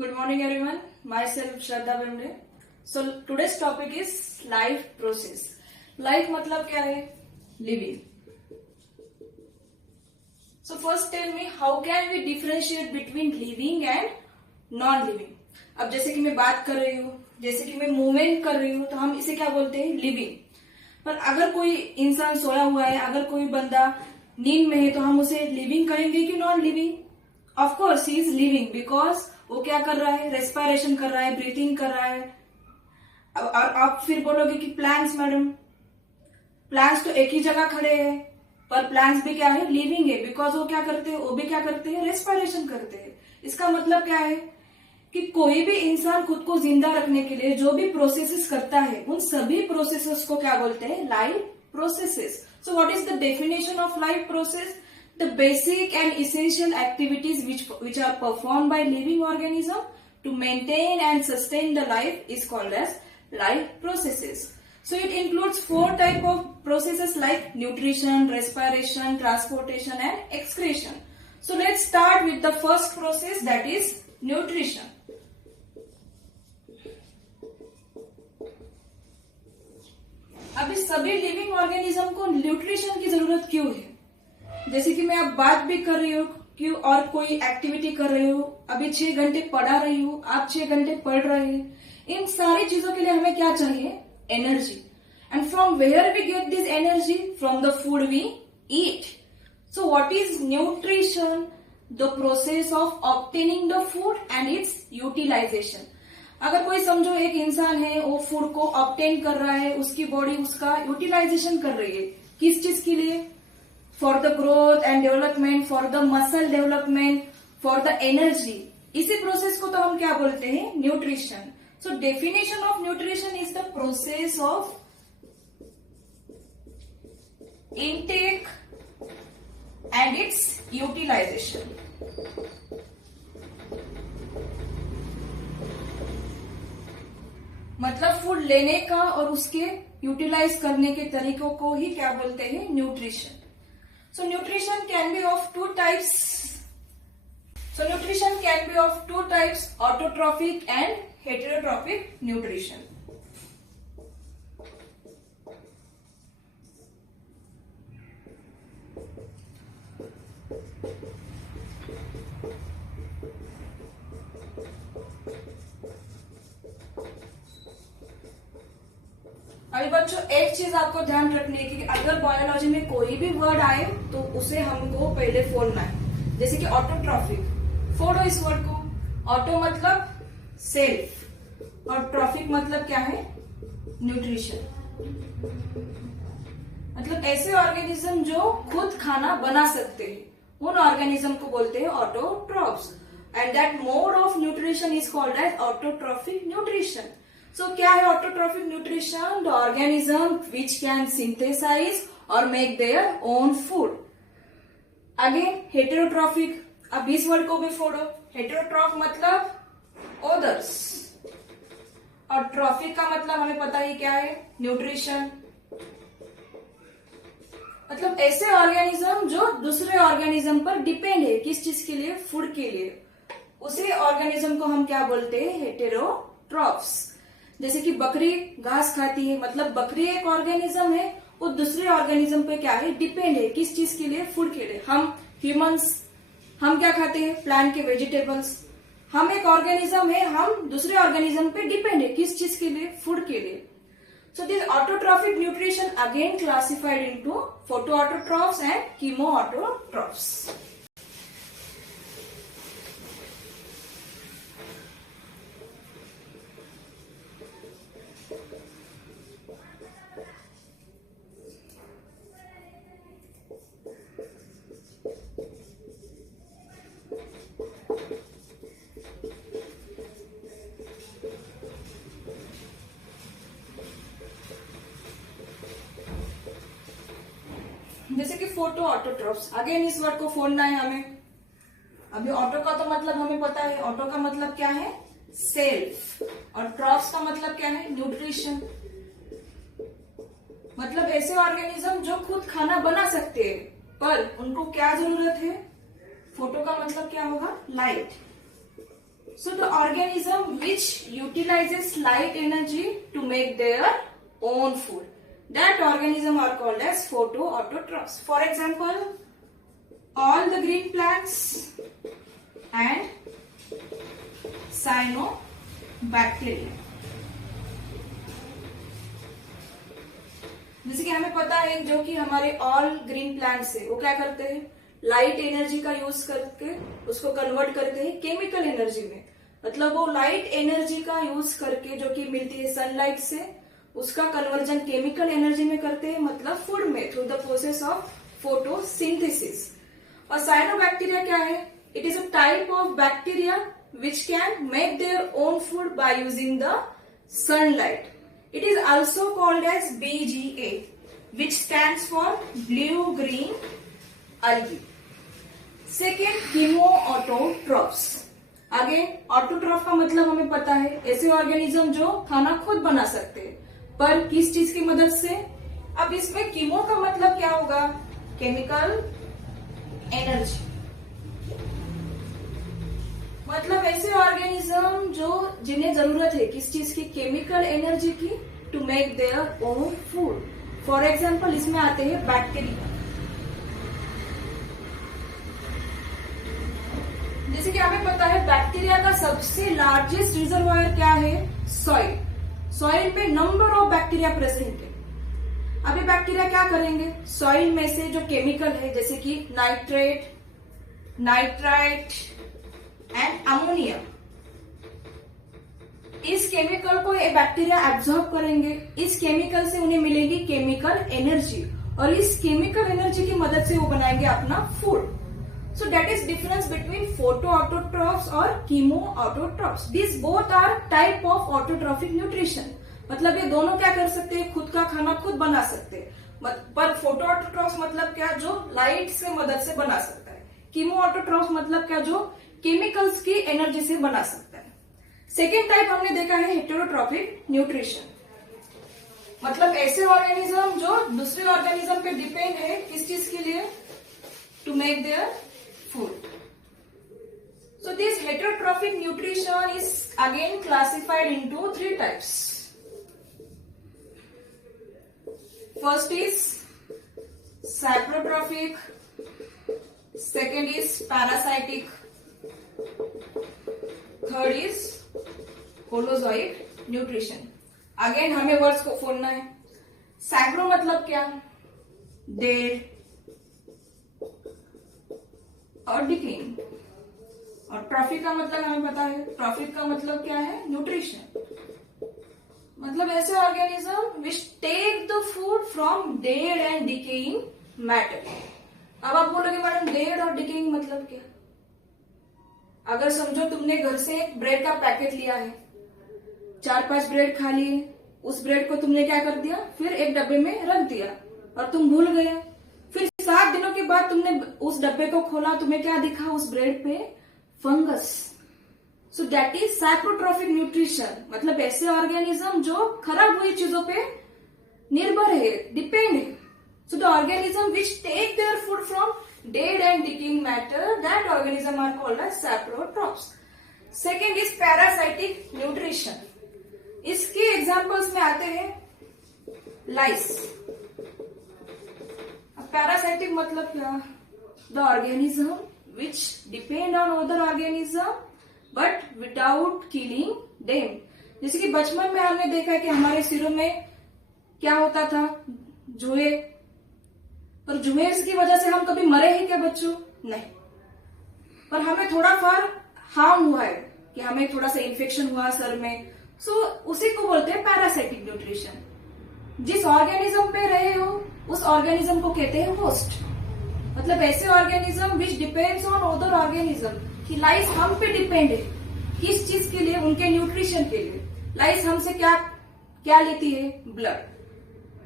Good morning everyone. Myself Shraddha Bemre. So today's topic is life process. Life मतलब क्या है? Living. So first tell me how can we differentiate between living and non-living? अब जैसे कि मैं बात कर रही हूँ, जैसे कि मैं मूवमेंट कर रही हूँ, तो हम इसे क्या बोलते हैं? लिविंग. पर अगर कोई इंसान सोया हुआ है, अगर कोई बंदा नींद में है, तो हम उसे लिविंग कहेंगे कि non living? Of course he is living because वो क्या कर रहा है? रेस्पिरेशन कर रहा है, ब्रीथिंग कर रहा है. और आप फिर बोलोगे कि प्लांट्स मैडम, प्लांट्स तो एक ही जगह खड़े हैं, पर प्लांट्स भी क्या है? लिविंग है बिकॉज वो क्या करते हैं? वो भी क्या करते हैं? रेस्पिरेशन करते हैं. इसका मतलब क्या है कि कोई भी इंसान खुद को जिंदा रखने के लिए जो भी प्रोसेसेस करता है, उन सभी प्रोसेसेस को क्या बोलते हैं? Life processes. So what is the definition of life process? The basic and essential activities which are performed by living organism to maintain and sustain the life is called as life processes. So it includes 4 type of processes like nutrition, respiration, transportation and excretion. So let's start with the first process, that is nutrition. अभी सभी living organism को nutrition की जरूरत क्यों है? जैसे कि मैं अब बात भी कर रही हूँ कि और कोई एक्टिविटी कर रही हूँ, अभी 6 घंटे पढ़ा रही हूँ, आप 6 घंटे पढ़ रहे हैं, इन सारी चीजों के लिए हमें क्या चाहिए? Energy. And from where we get this energy? From the food we eat. So what is nutrition? The process of obtaining the food and its utilisation. अगर कोई समझो एक इंसान है, वो फूड को ऑब्टेन कर रहा है, उसकी बॉडी उसका यूटिलाइजेशन कर रही है. किस चीज के लिए? For the growth and development, for the muscle development, for the energy. इसी प्रोसेस को तो हम क्या बोलते हैं? Nutrition. So definition of nutrition is the process of intake and its utilization. मतलब फूड लेने का और उसके यूटिलाइज करने के तरीकों को ही क्या बोलते हैं? Nutrition. So nutrition can be of 2 types. Autotrophic and heterotrophic nutrition. अभी बच्चों एक चीज आपको ध्यान रखनी है कि अगर बायोलॉजी में कोई भी वर्ड आए तो उसे हमको पहले फोड़ना है. जैसे कि ऑटोट्रॉफिक, फोड़ो इस वर्ड को. ऑटो मतलब सेल्फ और ट्रॉफिक मतलब क्या है? न्यूट्रिशन. मतलब ऐसे ऑर्गेनिज्म जो खुद खाना बना सकते हैं, उन ऑर्गेनिज्म को बोलते हैं autotrophs. And that mode of nutrition is called as autotrophic nutrition. So क्या है autotrophic nutrition? The organism which can synthesise और make their own food. Again heterotrophic. अब इस वर्ड को भी फोड़ो. हेटेरोट्रॉफ मतलब ओदर्स और ट्रॉफिक का मतलब हमें पता ही क्या है? न्यूट्रिशन. मतलब ऐसे ऑर्गेनिज्म जो दूसरे ऑर्गेनिज्म पर डिपेंड है. किस चीज के लिए? फूड के लिए. उसी ऑर्गेनिज्म को हम क्या बोलते हैं? हेटेरोट्रॉफ्स. जैसे कि बकरी घास खाती है, मतलब बकरी एक ऑर्गेनिज्म है, वो दूसरे ऑर्गेनिज्म पे क्या है? डिपेंड है. किस चीज के लिए? फूड के लिए. हम ह्यूमंस, हम क्या खाते हैं? प्लांट के वेजिटेबल्स. हम एक ऑर्गेनिज्म है, हम दूसरे ऑर्गेनिज्म पे डिपेंड है. किस चीज के लिए? फूड के लिए. So this autotrophic nutrition again classified into photoautotrophs and chemoautotrophs. जैसे कि फोटो ऑटोट्रॉफ्स. अगेन इस वर्ड को फोड़ना है हमें. अभी ऑटो का तो मतलब हमें पता है. ऑटो का मतलब क्या है? सेल्फ. और ट्रॉफ्स का मतलब क्या है? न्यूट्रिशन. मतलब ऐसे ऑर्गेनिज्म जो खुद खाना बना सकते हैं, पर उनको क्या जरूरत है? फोटो का मतलब क्या होगा? Light. So the organism which utilizes light energy to make their own food, that organism are called as photoautotrophs. For example, all the green plants and cyanobacteria. जैसे कि हमें पता है जो कि हमारे ऑल ग्रीन प्लांट्स है वो क्या करते हैं, लाइट एनर्जी का यूज करके उसको कन्वर्ट करते हैं केमिकल एनर्जी में. मतलब वो लाइट एनर्जी का यूज करके जो कि मिलती है सनलाइट से, उसका कन्वर्जन केमिकल एनर्जी में करते हैं, मतलब फूड में, through the process of photosynthesis. और साइनोबैक्टीरिया क्या है? It is a type of bacteria which can make their own food by using the sunlight. It is also called as BGA, which stands for blue-green algae. Second, chemoautotrophs. आगे autotroph का मतलब हमें पता है, ऐसे organism जो खाना खुद बना सकते हैं, पर किस चीज की मदद से? अब इसमें कीमो का मतलब क्या होगा? Chemical energy. मतलब ऐसे ऑर्गेनिज्म जो जिन्हें जरूरत है किस चीज की? केमिकल एनर्जी की, to make their own food. For example इसमें आते हैं बैक्टीरिया. जैसे कि हमें पता है बैक्टीरिया का सबसे लार्जेस्ट रिजर्वायर क्या है? सॉइल. सॉइल पे नंबर ऑफ बैक्टीरिया प्रेजेंट है. अभी बैक्टीरिया क्या करेंगे? सॉइल में से जो केमिकल है जैसे कि नाइट्रेट, नाइट्राइट एंड अमोनिया, इस केमिकल को ये बैक्टीरिया एब्जॉर्ब करेंगे. इस केमिकल से उन्हें मिलेगी केमिकल एनर्जी और इस केमिकल एनर्जी की मदद से वो बनाएंगे अपना food. So that is difference between photoautotrophs और chemoautotrophs. This both are type of autotrophic nutrition. मतलब ये दोनों क्या कर सकते हैं? खुद का खाना खुद बना सकते हैं. पर फोटोऑटोट्रॉफ्स मतलब क्या? जो लाइट से मदद से बना सकता है. कीमोऑटोट्रॉफ्स मतलब क्या? जो केमिकल्स की एनर्जी से बना सकता है. सेकेंड टाइप हमने देखा है हेटेरोट्रॉफिक न्यूट्रिशन. मतलब ऐसे ऑर्गेनिज्म जो दूसरे ऑर्गेनिज्म पे डिपेंड है किस चीज के लिए? To make their food. So this heterotrophic nutrition is again classified into 3 types. First is saprotrophic, second is parasitic, third is holozoic nutrition. Again हमें वर्ड्स को खोलना है. सैप्रो मतलब क्या? डेड और डिकेइंग. और ट्रॉफिक का मतलब हमें पता है. ट्रॉफिक का मतलब क्या है? न्यूट्रिशन. मतलब ऐसे organism which take the food from dead and decaying matter. अब आप बोलोगे मैडम डेड और डिकेइंग मतलब क्या? अगर समझो तुमने घर से ब्रेड का पैकेट लिया है, 4-5 ब्रेड खा लिए, उस ब्रेड को तुमने क्या कर दिया? फिर एक डब्बे में रख दिया और तुम भूल गए. फिर 7 दिनों के बाद तुमने उस डब्बे को खोला, तुम्हें क्या दिखा उस ब्रेड पे? Fungus. So that is saprotrophic nutrition. मतलब ऐसे ऑर्गेनिज्म जो खराब हुई चीजों पे निर्भर है, डिपेंड है. So the organism which take their food from dead and decaying matter, that organism are called as saprotrophs. Second is parasitic nutrition. इसके एग्जांपल्स में आते हैं लाइस. अब पैरासाइटिक मतलब क्या? The organism which depend on other organism but without killing them. जैसे कि बचपन में हमने देखा है कि हमारे सिरों में क्या होता था? जुए. पर जुए की वजह से हम कभी मरे हैं क्या बच्चों? नहीं. पर हमें थोड़ा फार हार्म हुआ है कि हमें थोड़ा सा इन्फेक्शन हुआ सर में. सो उसी को बोलते हैं पैरासाइटिक न्यूट्रिशन. जिस ऑर्गेनिज्म पे रहे हो उस ऑर्गेनिज्म को कहते हैं होस्ट. मतलब ऐसे organism which depends on other organism. कि लाइफ हम पे डिपेंड है. किस चीज के लिए? उनके न्यूट्रिशन के लिए. लाइफ हमसे क्या क्या लेती है? ब्लड.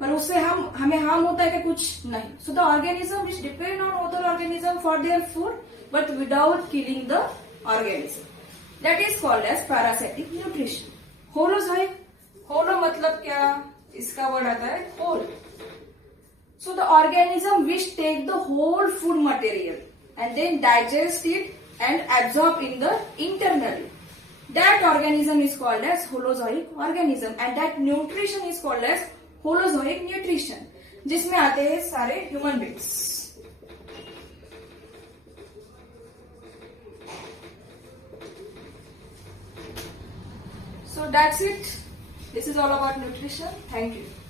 पर उससे हमें हार्म होता है कि कुछ नहीं. So the organism which depend on other organism for their food but without killing the organism, that is called as parasitic nutrition. Holozoic. Holo मतलब क्या? इसका वर्ड आता है whole. So the organism which take the whole food material and then digest it and absorb in the internally. That organism is called as holozoic organism and that nutrition is called as holozoic nutrition, जिसमें आते हैं सारे human beings. So that's it. This is all about nutrition. Thank you.